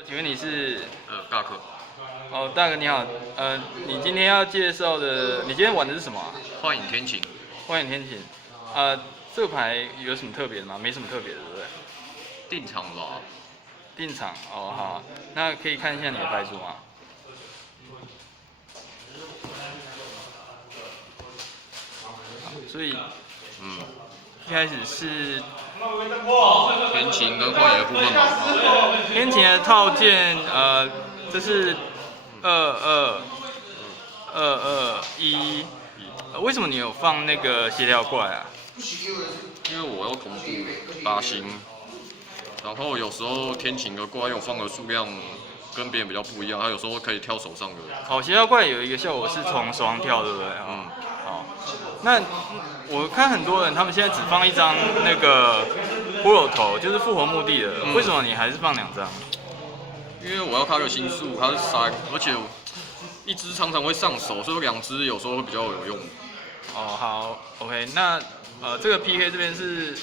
请问你是？大可哦，大哥你好，你今天要介绍的，你今天玩的是什么啊？幻影天晴，幻影天晴。这个牌有什么特别的吗？没什么特别的，对不对？定场吧。定场哦，好，那可以看一下你的牌组吗？好，所以，一开始是天晴跟幻影的部分嘛。天晴的套件，这是2221，为什么你有放那个协调怪啊？因为我要同步打星，然后有时候天晴的怪我放的数量跟别人比较不一样，它有时候可以跳手上的。哦，协调怪有一个效果是从手上跳，对不对？好，那我看很多人他们现在只放一张那个骷髅头，就是复活墓地的，为什么你还是放2张？因为我要开个新术，它是3，而且一只常常会上手，所以2只有时候会比较有用。哦，好 ，OK， 那这个 PK 这边是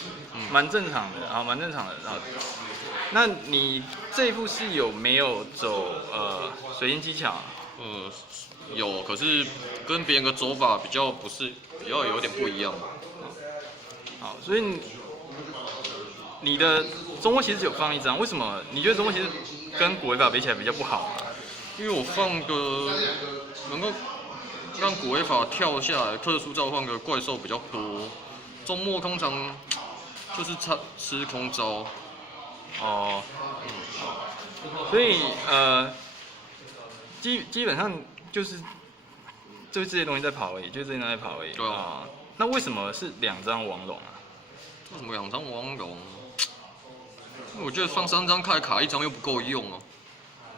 蛮正常的，好，蛮正常的。然后，那你这一步是有没有走水晶技巧？有，可是跟别人的走法比较有点不一样。好，所以你的中国骑士有放1张，为什么？你觉得中国骑士跟古维法比起来比较不好吗？因为我放的能够让古维法跳下来，特殊召唤的怪兽比较多，周末通常就是吃空招。哦，所以基本上就是这些东西在跑而已，就这些东西在跑而已。对啊。那为什么是2张王龙啊？为什么2张王龙？我觉得放3张开卡，1张又不够用哦。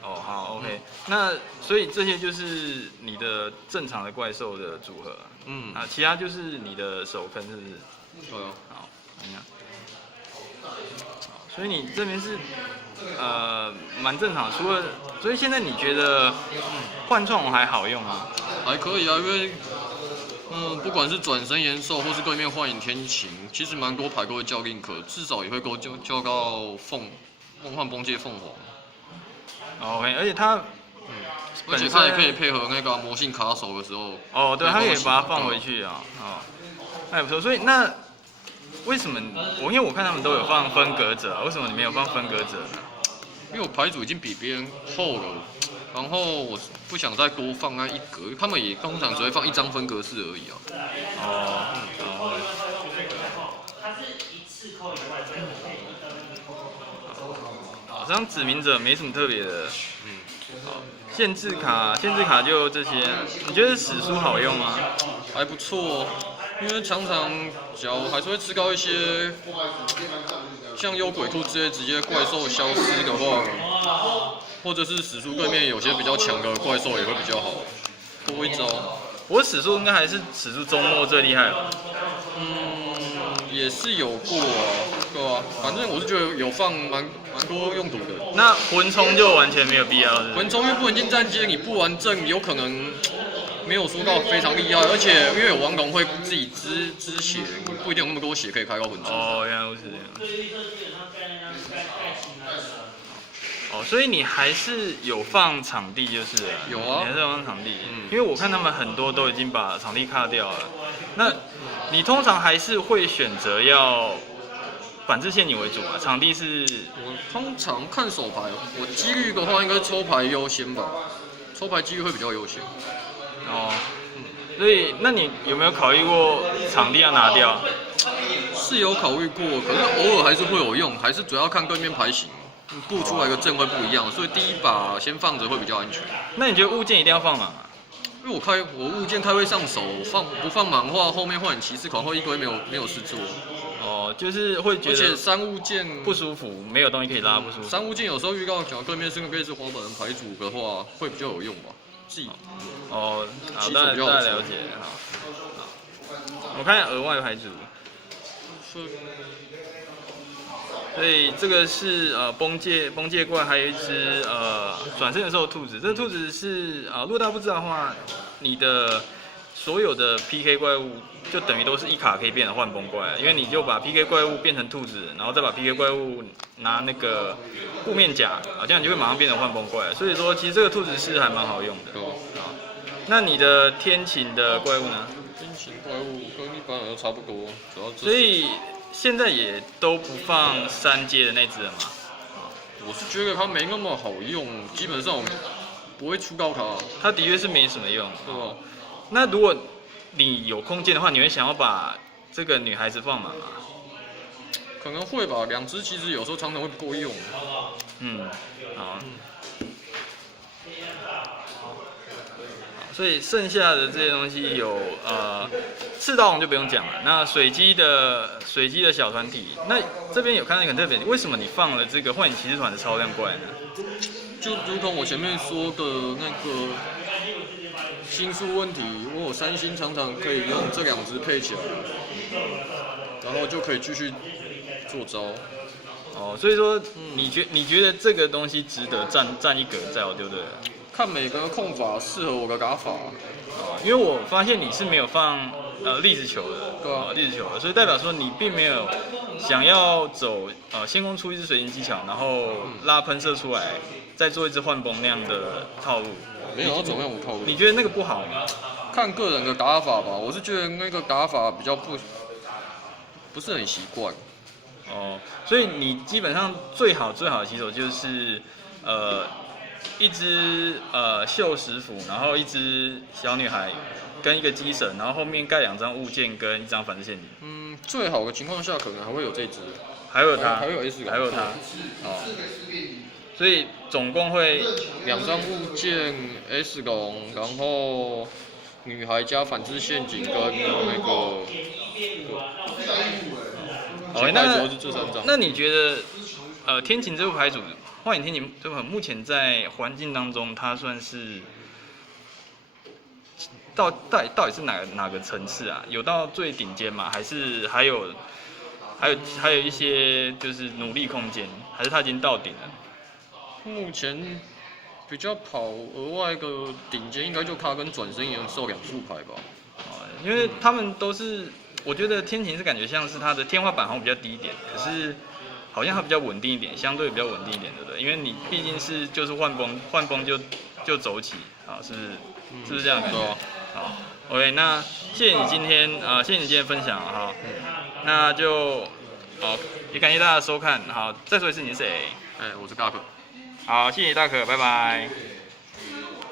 哦，好 ，OK，那所以这些就是你的正常的怪兽的组合，其他就是你的手坑，是不是？对啊。好，你看，所以你这边是蛮正常的，所以现在你觉得幻创龙还好用吗？还可以啊，因为不管是转身延寿或是对面幻影天晴，其实蛮多牌都会叫令可，至少也会够叫到梦幻崩界凤凰。OK， 而且它也可以配合那个魔性卡手的时候。哦，对，它可以把它放回去啊，那也不错。所以那为什么因为我看他们都有放分隔者，为什么你没有放分隔者呢？因为我牌组已经比别人厚了，然后我不想再多放那1格，他们也通常只会放1张分隔式而已啊。好，这张指明者没什么特别的。好，限制卡就这些。你觉得史书好用吗？还不错，因为常常脚还是会吃高一些，像幽鬼兔这些直接怪兽消失的话，或者是史书对面有些比较强的怪兽也会比较好，多1招。不过史书应该还是史书周末最厉害吧？也是有过啊，对啊，反正我是觉得有放蛮多用途的。那魂冲就完全没有必要了。魂冲因为不能进战阶，你不完阵有可能没有说到非常厉害，而且因为有王龙会自己支血，你不一定有那么多血可以开到魂冲。哦，原来如此这样。哦，所以你还是有放场地就是了。有啊，你还是有放场地，因为我看他们很多都已经把场地卡掉了。那你通常还是会选择要反制陷阱为主嘛？场地是？我通常看手牌，我几率的话应该是抽牌优先吧，抽牌几率会比较优先。哦，所以那你有没有考虑过场地要拿掉？是有考虑过，可是偶尔还是会有用，还是主要看对面牌型，布出来的阵会不一样，所以第一把先放着会比较安全。那你觉得物件一定要放满吗？因为我物件开会上手，不放满的话，后面幻影骑士可能会一堆没有事做。哦，就是会觉得，而且3物件不舒服，没有东西可以拉不舒服。3物件有时候预告讲对面是个类似滑板人牌组的话，会比较有用吧。自己哦，好，大家了解，好。我看额外牌组。所以这个是崩界怪，还有一只转身的时候兔子。这个兔子是如果大家不知道的话，你的所有的 PK 怪物就等于都是一卡可以变成幻崩怪，因为你就把 PK 怪物变成兔子，然后再把 PK 怪物拿那个护面甲，这样你就会马上变成幻崩怪。所以说，其实这个兔子是还蛮好用的。那你的天晴的怪物呢？天晴怪物跟一般人都差不多，主要所以现在也都不放3阶的那只了嘛？我是觉得它没那么好用，基本上我不会出高卡。它的确是没什么用，对吧？那如果你有空间的话，你会想要把这个女孩子放满吗？可能会吧，2只其实有时候常常会不够用。好。所以剩下的这些东西有赤道龙就不用讲了。那水姬的小团体，那这边有看到一个很特别，为什么你放了这个幻影骑士团的超量怪呢？就如同我前面说的那个星数问题，我有3星常常可以用这2只配起来，然后就可以继续做招。所以说你觉得这个东西值得占一格在，对不对？看每个控法适合我的打法。因为我发现你是没有放粒子球的，对啊，粒子球的，所以代表说你并没有想要走先攻出一只水晶技巧，然后拉喷射出来，再做一只幻崩那样的套路。没有要走那种套路。你觉得那个不好吗？看个人的打法吧，我是觉得那个打法比较不是很习惯。所以你基本上最好的棋手就是一只锈石斧，然后一只小女孩跟一个机神，然后后面盖2张物件跟1张反制陷阱。最好的情况下可能还会有这只，还有它，还有 S 还有它。所以总共会2张物件 S 龙，然后女孩加反制陷阱跟那个。那你觉得天晴这部牌组，幻影天晴这部目前在环境当中，它算是到底是哪个层次啊？有到最顶尖吗？还是还有一些就是努力空间？还是它已经到顶了？目前比较跑额外的顶尖，应该就它跟转身延寿2副牌吧。因为他们都是。我觉得天晴是感觉像是它的天花板好像比较低一点，可是好像它比较稳定一点，相对比较稳定一点，对不对？因为你毕竟就是幻崩就走起啊，是不是这样的感觉？好 ，OK， 那谢谢你今天分享哈，那就也感谢大家的收看，好，再说一次你是谁？我是大可。好，谢谢大可，拜拜。